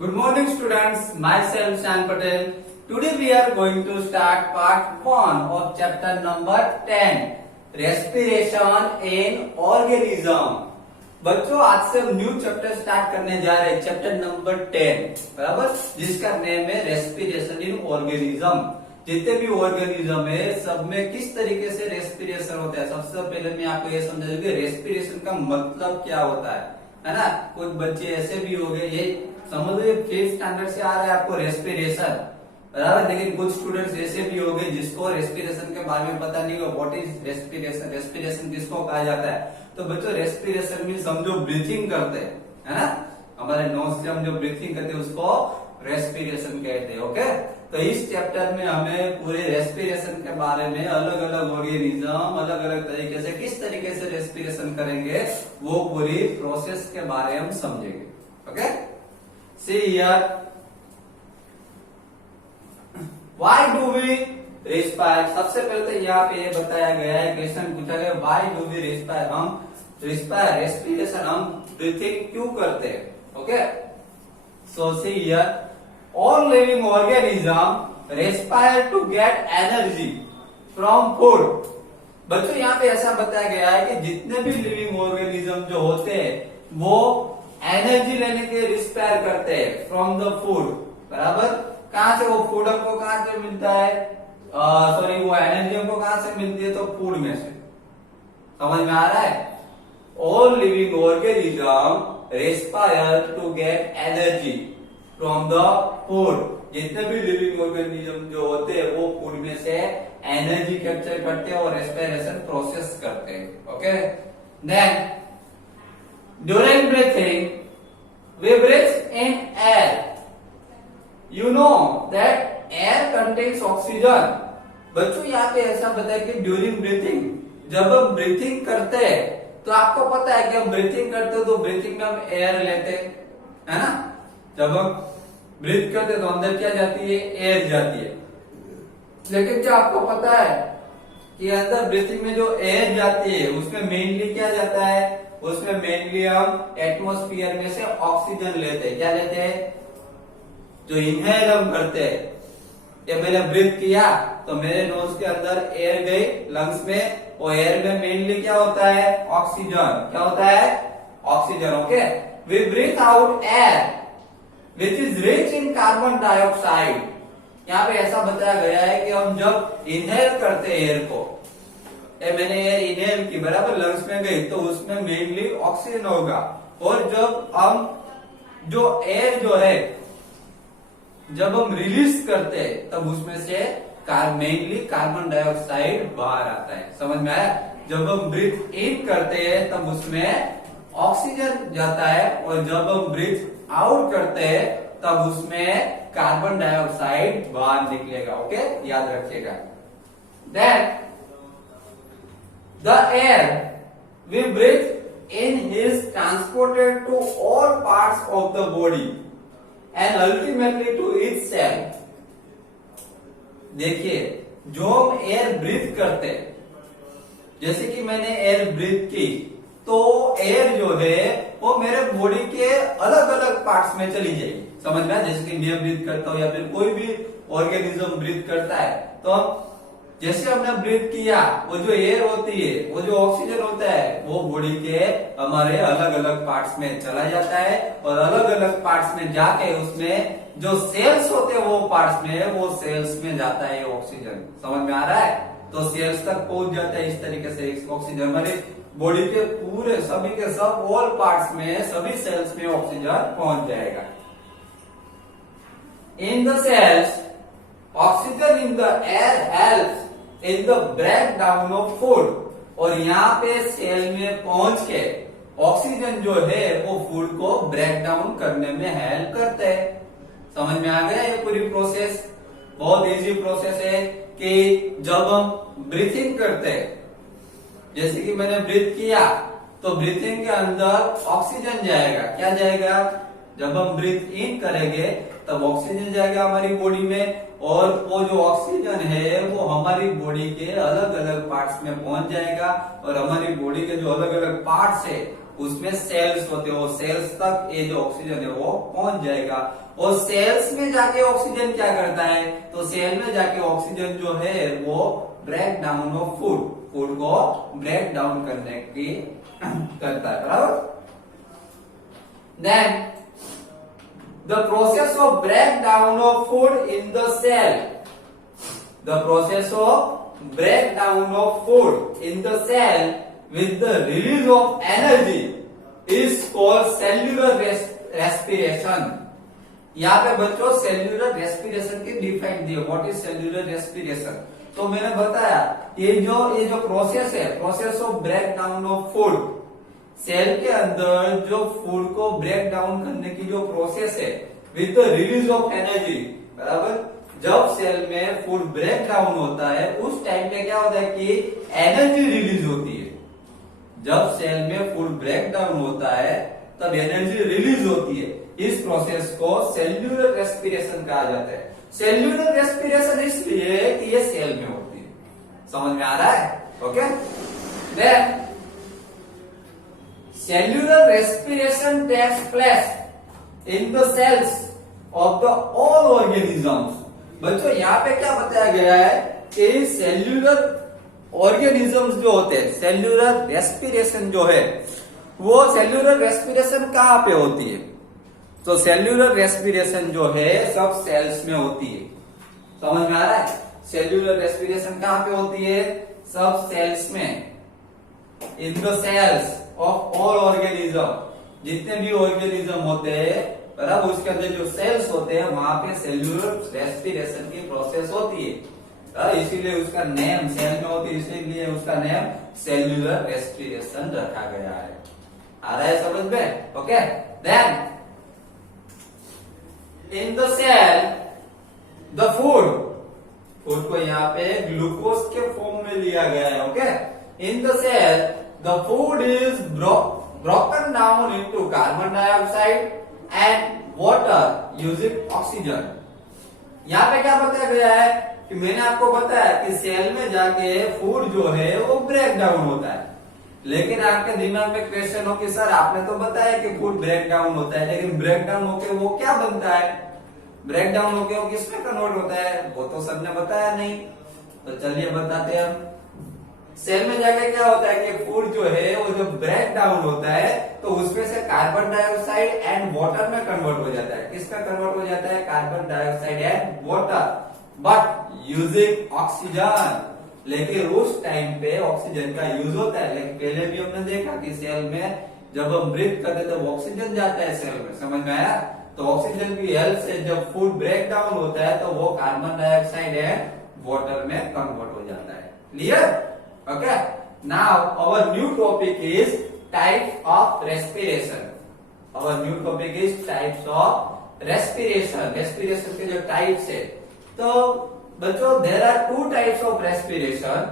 Good morning students, myself Shan Patel. Today we are going to start part 1 of chapter number 10, Respiration in Organism. बच्चों आज से हम new chapter start करने जा रहे हैं, चैप्टर नंबर 10 बराबर, जिसका नेम है रेस्पिरेशन इन ऑर्गेनिज्म। जितने भी ऑर्गेनिज्म है सब में किस तरीके से रेस्पिरेशन होता है। सबसे पहले मैं आपको ये समझा दूं कि रेस्पिरेशन का मतलब क्या होता है ना। कुछ बच्चे ऐसे भी हो गए, ये समझ लो 5th स्टैंडर्ड से आ रहा है आपको रेस्पिरेशन बराबर, लेकिन कुछ स्टूडेंट्स ऐसे भी हो गए जिसको रेस्पिरेशन के बारे में पता नहीं हो। व्हाट इज रेस्पिरेशन, रेस्पिरेशन किसको कहा जाता है। तो बच्चों रेस्पिरेशन मीन्स हम जो ब्रीथिंग करते हैं है ना, हमारे नोज से हम जो ब्रीथिंग करते हैं उसको रेस्पिरेशन कहते हैं। ओके, तो इस चैप्टर में हमें पूरे रेस्पिरेशन के बारे में अलग अलग ऑर्गेनिज्म अलग अलग तरीके से किस तरीके से रेस्पिरेशन करेंगे वो पूरी प्रोसेस के बारे में हम समझेंगे। Okay, see here, why do we respire. सबसे पहले तो यहाँ पे ये बताया गया है, क्वेश्चन पूछा गया व्हाई डू वी रेस्पायर, हम रेस्पायर रेस्पिरेशन हम ब्रीथिंग क्यों करते हैं। Okay, so see here, all living organism respire to get energy from food। बच्चों यहाँ पे ऐसा बताया गया है कि जितने भी लिविंग ऑर्गेनिज्म जो होते हैं वो एनर्जी लेने के रिस्पायर करते हैं फ्रॉम द फूड बराबर। कहां से वो फूड हमको कहां से मिलता है, सॉरी वो एनर्जी हमको कहां से मिलती है, तो फूड में से। समझ में आ रहा है। All living organism respire to get energy from the food. जितने भी लिविंग ऑर्गेनिज्म जो होते हैं वो फूड में से एनर्जी कैप्चर करते हैं और रेस्पिरेशन प्रोसेस करते हैं। Okay, then during breathing we breathe in air. You know that air contains oxygen. बच्चों यहाँ पे ऐसा बताया कि ड्यूरिंग ब्रीथिंग, जब हम ब्रीथिंग करते हैं तो आपको पता है कि हम ब्रीथिंग करते हैं तो ब्रीथिंग में हम एयर लेते हैं है ना। जब हम ब्रीथ करते तो अंदर क्या जाती है, एयर जाती है। लेकिन क्या आपको पता है कि अंदर ब्रीथिंग में जो एयर जाती है उसमें मेनली क्या जाता है, उसमें मेनली हम एटमॉस्फेयर में से ऑक्सीजन लेते हैं। क्या लेते हैं, जो इनहेल हम करते हैं। ये मैंने ब्रीथ किया तो मेरे नोज के अंदर एयर गई लंग्स में, और एयर में मेनली क्या होता है, ऑक्सीजन। क्या होता है, oxygen. Okay, we breathe out air which is rich in carbon dioxide. यहाँ पे ऐसा बताया गया है कि हम जब इनहेल करते हैं एयर को, मैंने एयर इनहेल की बराबर लंग्स में गई तो उसमें मेनली ऑक्सीजन होगा, और जब हम जो एयर जो है जब हम रिलीज करते हैं तब उसमें से मेनली कार्बन डाइऑक्साइड बाहर आता है। समझ में आया। जब हम ब्रीथ इन करते हैं तब उसमें ऑक्सीजन जाता है, और जब हम ब्रीथ आउट करते हैं तब उसमें कार्बन डाइऑक्साइड बाहर निकलेगा। ओके, याद रखिएगा। Then the air we breathe in is transported to all parts of the body and ultimately to itself. देखिए, जो हम एयर ब्रीथ करते हैं, जैसे कि मैंने एयर ब्रीथ की तो एयर जो है वो मेरे बॉडी के अलग अलग पार्ट्स में चली जाएगी। समझ में, जैसे कि मैं ब्रीथ करता हूं या फिर कोई भी ऑर्गेनिज्म ब्रीथ करता है, तो जैसे हमने ब्रीथ किया वो जो एयर होती है, वो जो ऑक्सीजन होता है वो बॉडी के हमारे अलग अलग पार्ट्स में चला जाता है, और अलग अलग पार्ट्स में जाके उसमें जो सेल्स होते हैं वो पार्ट्स में, वो सेल्स में जाता है ऑक्सीजन। समझ में आ रहा है। तो सेल्स तक पहुंच जाता है इस तरीके से ऑक्सीजन। हमारे बॉडी के पूरे सभी के सब ऑल पार्ट्स में, सभी सेल्स में ऑक्सीजन पहुंच जाएगा। In the cells oxygen in the air helps in the break down of food. और यहाँ पे सेल में पहुंच के ऑक्सीजन जो है वो फूड को ब्रेक डाउन करने में हेल्प करते हैं। समझ में आ गया ये पूरी प्रोसेस। बहुत इजी प्रोसेस है कि जब हम ब्रीथिंग करते हैं, जैसे कि मैंने ब्रीथ किया तो ब्रीथिंग के अंदर ऑक्सीजन जाएगा। क्या जाएगा, जब हम ब्रीथ इन करेंगे तब ऑक्सीजन जाएगा हमारी बॉडी में, और वो जो ऑक्सीजन है वो हमारी बॉडी के अलग अलग पार्ट्स में पहुंच जाएगा, और हमारी बॉडी के जो अलग अलग पार्ट्स है उसमें सेल्स होते हैं, वो सेल्स तक ये जो ऑक्सीजन है वो पहुंच जाएगा। और सेल्स में जाके ऑक्सीजन क्या करता है, तो सेल में जाके ऑक्सीजन जो है वो ब्रेक डाउन ऑफ फूड को ब्रेक डाउन करने की करता है, बराबर। Then the process of break down of food in the cell, the process of break down of food in the cell with the release of energy is called cellular respiration। यहाँ पे बच्चों cellular respiration की define दी है, what is cellular respiration. तो मैंने बताया ये जो प्रोसेस है, process of break down of food, cell के अंदर जो फूड को ब्रेक डाउन करने की जो प्रोसेस है with the release of energy, बराबर। जब सेल में फूड ब्रेक डाउन होता है उस टाइम पे क्या होता है कि एनर्जी रिलीज होती है। जब सेल में फूड ब्रेक डाउन होता है तब एनर्जी रिलीज होती है। इस प्रोसेस को सेल्यूलर रेस्पिरेशन कहा जाता है। सेल्यूलर रेस्पिरेशन इसलिए कि ये सेल में होती है, समझ में आ रहा है, okay. Then cellular respiration takes place in the cells of the all organisms. बच्चों यहाँ पे क्या बताया गया है कि सेल्यूलर ऑर्गेनिजम्स जो होते हैं, सेल्यूलर रेस्पिरेशन जो है वो सेल्यूलर रेस्पिरेशन कहाँ पे होती है, तो सेल्यूलर रेस्पिरेशन जो है सब सेल्स में होती है, समझ में आ रहा है। सेल्यूलर रेस्पिरेशन कहाँ पे होती है, सब सेल्स में, in the cells of all organism, जितने भी ऑर्गेनिज्म होते हैं, बराबर, उसके अंदर जो सेल्स होते हैं वहां पे सेल्यूलर रेस्पिरेशन की प्रोसेस होती है, इसीलिए उसका नेम सेल में होती है, इसीलिए उसका नेम सेल्यूलर रेस्पिरेशन रखा गया है। आ रहा है समझ में, okay. Then in the cell the food को यहाँ पे ग्लूकोज के फॉर्म में लिया गया है, okay. In the cell the food is broken down into carbon dioxide and water using oxygen. यहाँ पे क्या बताया गया है कि मैंने आपको बताया कि सेल में जाके फूड जो है वो ब्रेक डाउन होता है, लेकिन आपके दिमाग में क्वेश्चन हो कि सर आपने तो बताया कि फूड ब्रेक डाउन होता है, लेकिन ब्रेक डाउन होके वो क्या बनता है, ब्रेक डाउन होके वो किसमें कन्वर्ट होता है, वो तो सर ने बताया नहीं। तो चलिए बताते हैं हम। सेल में जाके क्या होता है कि फूड जो है वो जब ब्रेक डाउन होता है तो उसमें से कार्बन डाइऑक्साइड एंड वाटर में कन्वर्ट हो जाता है। किसमें कन्वर्ट हो जाता है, carbon dioxide and water, but using oxygen. लेकिन उस टाइम पे ऑक्सीजन का यूज होता है, लेकिन पहले भी हमने देखा कि सेल में जब हम ब्रीथ करते तो ऑक्सीजन जाता है सेल में, समझ में आया। तो ऑक्सीजन की हेल्प से जब फूड ब्रेक डाउन होता है तो वो कार्बन डाइऑक्साइड एंड वाटर में कन्वर्ट हो जाता है। Clear, okay. Now our new topic is types of respiration. Our new topic is types of respiration. Respiration के जो टाइप्स है, तो बच्चों there are two types of respiration,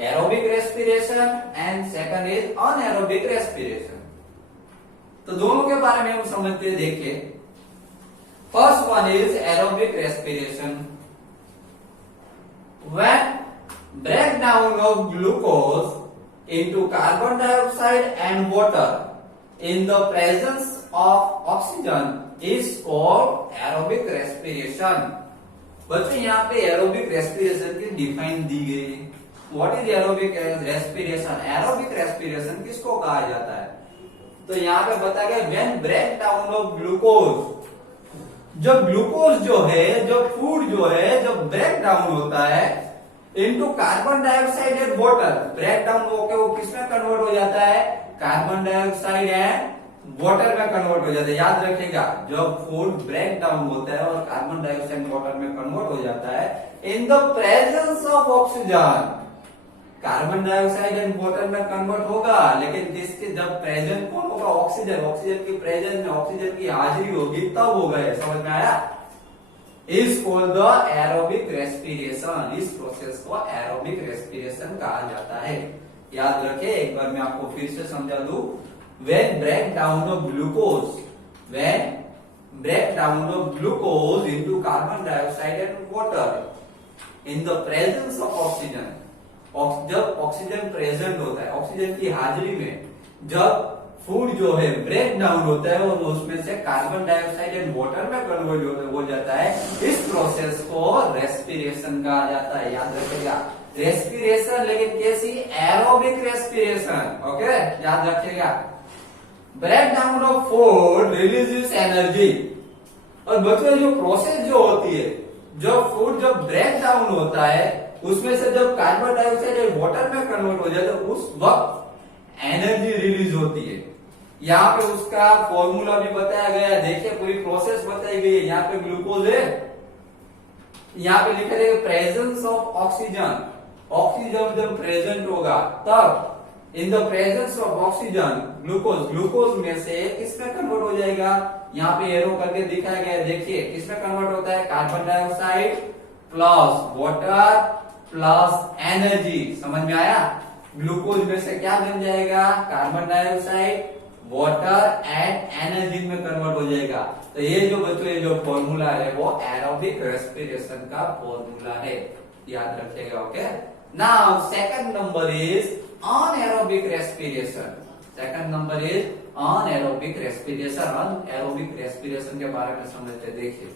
aerobic respiration and second is anaerobic respiration. तो दोनों के बारे में हम समझते हैं, देखिए। First one is aerobic respiration. When breakdown of glucose into carbon dioxide and water in the presence of oxygen is called aerobic respiration। बच्चों यहाँ पे एरोबिक रेस्पिरेशन की डिफाइन दी गई है। What is aerobic respiration? Aerobic respiration किसको कहा जाता है? तो यहाँ पे बता गया when break down of glucose, जब ग्लूकोज जो है, जब फूड जो है, जब ब्रेक डाउन होता है into carbon dioxide and water, break down होकर वो किसमें कन्वर्ट हो जाता है, कार्बन डाइऑक्साइड एंड वाटर में कन्वर्ट हो जाता है। याद रखिएगा, जब फूड ब्रेक डाउन होता है और कार्बन डाइऑक्साइड वाटर में कन्वर्ट हो जाता है in the presence of oxygen, carbon dioxide and water में कन्वर्ट होगा, लेकिन जिसके जब प्रेजेंट कौन होगा, ऑक्सीजन, ऑक्सीजन की प्रेजेंस में, ऑक्सीजन की हाजिरी होगी तब होगा। समझ में आया? Is called the aerobic respiration. इस प्रोसेस को एरोबिक रेस्पिरेशन कहा जाता है। याद रखें, एक बार मैं आपको फिर से समझा दूं। When break down of glucose, when break down of glucose into carbon dioxide and water in the presence of oxygen, जब ऑक्सीजन प्रेजेंट होता है, ऑक्सीजन की हाजिरी में जब फूड जो है ब्रेक डाउन होता है और उसमें से कार्बन डाइऑक्साइड एंड वाटर में कन्वर्ट हो जाता है, इस प्रोसेस को रेस्पिरेशन कहा जाता है। याद रखिएगा रेस्पिरेशन, लेकिन कैसी? Aerobic respiration. ओके, याद रखिएगा। Break down of food releases energy. और बच्चों जो प्रोसेस जो होती है, जब फूड जब ब्रेक डाउन होता है उसमें से जब कार्बन डाइऑक्साइड वाटर में कन्वर्ट हो जाता है उस वक्त एनर्जी रिलीज होती है। यहाँ पे उसका फॉर्मूला भी बताया गया है, देखिए पूरी प्रोसेस बताई गई है। यहाँ पे ग्लूकोज है, यहाँ पे लिखा है प्रेजेंस ऑफ ऑक्सीजन। ऑक्सीजन जब प्रेजेंट होगा तब इन the presence of oxygen glucose, glucose में से किसमें कन्वर्ट हो जाएगा? यहाँ पे एरो करके दिखाया गया है, देखिए किसमें कन्वर्ट होता है? Carbon dioxide plus water plus energy. समझ में आया? ग्लूकोज में से क्या बन जाएगा? Carbon dioxide, water and energy में कन्वर्ट हो जाएगा। तो ये जो बच्चों ये जो फॉर्मूला है वो एरोबिक रेस्पिरेशन का फॉर्मूला है, याद रखिएगा। Okay, now second number is anaerobic respiration. Second number is anaerobic respiration. Anaerobic respiration के बारे में समझते हैं। देखिए,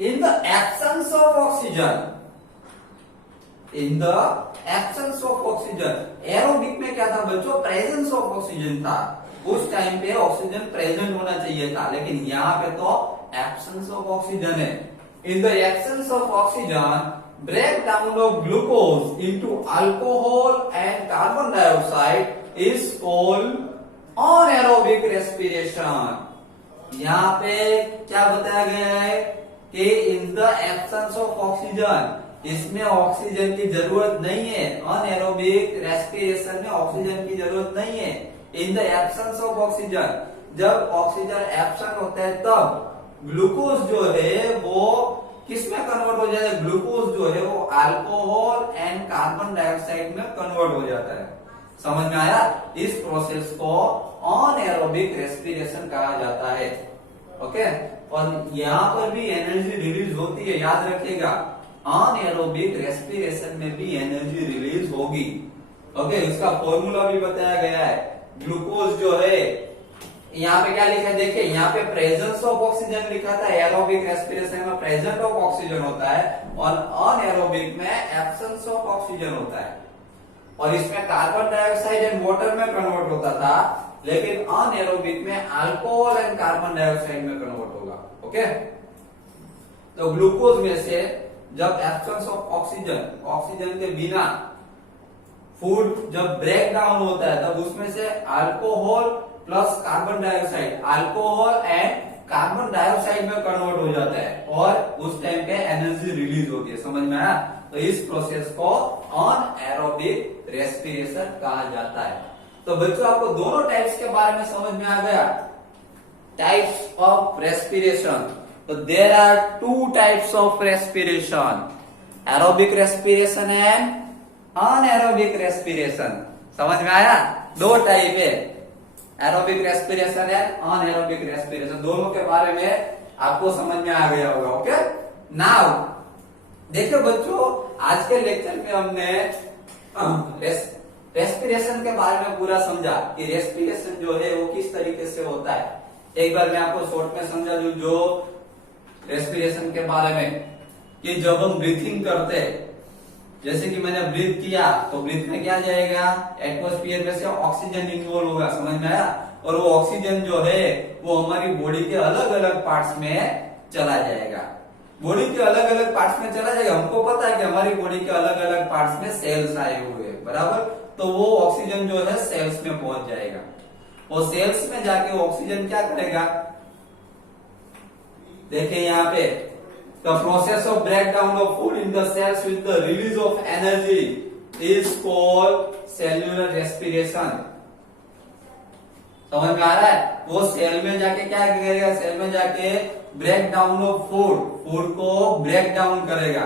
इन the absence of oxygen, in the absence of oxygen. Aerobic में क्या था बच्चों? प्रेजेंस ऑफ ऑक्सीजन था। उस टाइम पे ऑक्सीजन प्रेजेंट होना चाहिए था, लेकिन यहाँ पे तो एब्सेंस ऑफ ऑक्सीजन है। In the absence of oxygen break down of glucose into alcohol and carbon dioxide is called anaerobic respiration. यहाँ पे क्या बताया गया है कि in the absence of oxygen, इसमें ऑक्सीजन की जरूरत नहीं है। अनएरोबिक रेस्पिरेशन में ऑक्सीजन की जरूरत नहीं है। In the absence of oxygen, जब ऑक्सीजन एब्सेंट होता है तब ग्लूकोज जो है वो किसमें कन्वर्ट हो जाता है? ग्लूकोज जो है वो अल्कोहल एंड कार्बन डाइऑक्साइड में कन्वर्ट हो जाता है। समझ में आया? इस प्रोसेस को अनएरोबिक रेस्पिरेशन कहा जाता है। ओके, और यहाँ पर भी एनर्जी रिलीज होती है, याद रखिएगा। अनएरोबिक रेस्पिरेशन में भी एनर्जी रिलीज होगी। ओके, इसका फॉर्मूला भी बताया गया है। ग्लूकोज जो है, यहाँ पे क्या लिखा है? देखिए यहाँ पे प्रेजेंस ऑफ ऑक्सीजन लिखा था। एरोबिक रेस्पिरेशन में प्रेजेंट ऑफ ऑक्सीजन होता है और अनएरोबिक में एब्सेंस ऑफ ऑक्सीजन होता है। और इसमें कार्बन डाइऑक्साइड एंड वाटर में कन्वर्ट होता था, लेकिन अनएरोबिक में अल्कोहल एंड कार्बन डाइऑक्साइड में कन्वर्ट होगा। ओके, तो ग्लूकोज में से जब एब्सेंस ऑफ ऑक्सीजन, ऑक्सीजन के बिना फूड जब ब्रेक डाउन होता है तब उसमें से alcohol plus carbon dioxide, alcohol and carbon dioxide में कन्वर्ट हो जाता है और उस टाइम पे एनर्जी रिलीज होती है। समझ में आया? तो इस प्रोसेस को अनएरोबिक रेस्पिरेशन कहा जाता है। तो बच्चों आपको दोनों टाइप्स के बारे में समझ में आ गया, टाइप्स ऑफ रेस्पिरेशन। तो there are two types of respiration, aerobic respiration and anaerobic respiration. समझ में आया? दो टाइप है, aerobic respiration and anaerobic respiration. दोनों के बारे में आपको समझ में आ गया होगा। ओके, नाउ देखो बच्चों, आज के लेक्चर में हमने रेस्पिरेशन के बारे में पूरा समझा कि रेस्पिरेशन जो है वो किस तरीके से होता है। एक बार मैं आपको शॉर्ट में समझा दूं जो रेस्पिरेशन के बारे में, कि जब हम ब्रीथिंग करते हैं, जैसे कि मैंने ब्रीथ किया तो ब्रीथ में क्या जाएगा? एटमॉस्फेयर में से ऑक्सीजन इन्वॉल्व होगा। समझ में आया? और वो ऑक्सीजन जो है वो हमारी बॉडी के अलग अलग पार्ट्स में चला जाएगा। बॉडी के अलग अलग पार्ट्स में चला जाएगा। हमको पता है कि हमारी बॉडी के अलग अलग पार्ट्स में सेल्स आए हुए हैं, बराबर? तो वो ऑक्सीजन जो है सेल्स में पहुंच जाएगा और सेल्स में जाके ऑक्सीजन क्या करेगा? देखिए यहाँ पे, the process of breakdown of food in the cells with the release of energy is called cellular respiration। समझ में आ रहा है? वो सेल में जाके क्या करेगा? सेल में जाके break down of food, food को ब्रेक डाउन करेगा,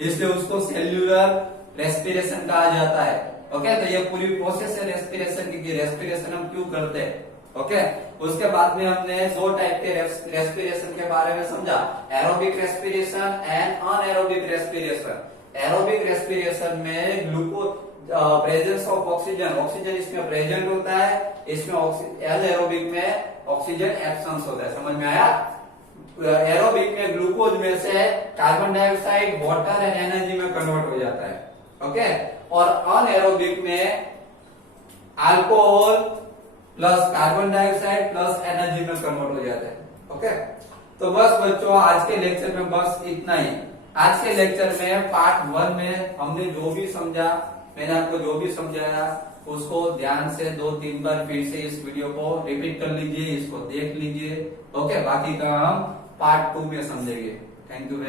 इसलिए उसको सेल्यूलर रेस्पिरेशन कहा जाता है। ओके, तो ये पूरी प्रोसेस है रेस्पिरेशन की, रेस्पिरेशन हम क्यों करते हैं। ओके, उसके बाद में हमने दो टाइप के रेस्पिरेशन के बारे में समझा, aerobic respiration and anaerobic respiration. Aerobic respiration में glucose presence of oxygen, oxygen इसमें प्रेजेंट होता है, इसमें एल एरोबिक में ऑक्सीजन एब्सेंस होता है। समझ में आया? एरोबिक में ग्लूकोज में से carbon dioxide water and energy में कन्वर्ट हो जाता है, ओके। और अनएरोबिक में alcohol plus carbon dioxide plus energy में कन्वर्ट हो जाता है, ओके। तो बस बच्चों आज के लेक्चर में बस इतना ही। आज के लेक्चर में पार्ट 1 में हमने जो भी समझा, मैंने आपको जो भी समझाया उसको ध्यान से 2-3 बार फिर से इस वीडियो को रिपीट कर लीजिए, इसको देख लीजिए, ओके। बाकी का हम पार्ट 2 में समझेंगे। Thank you very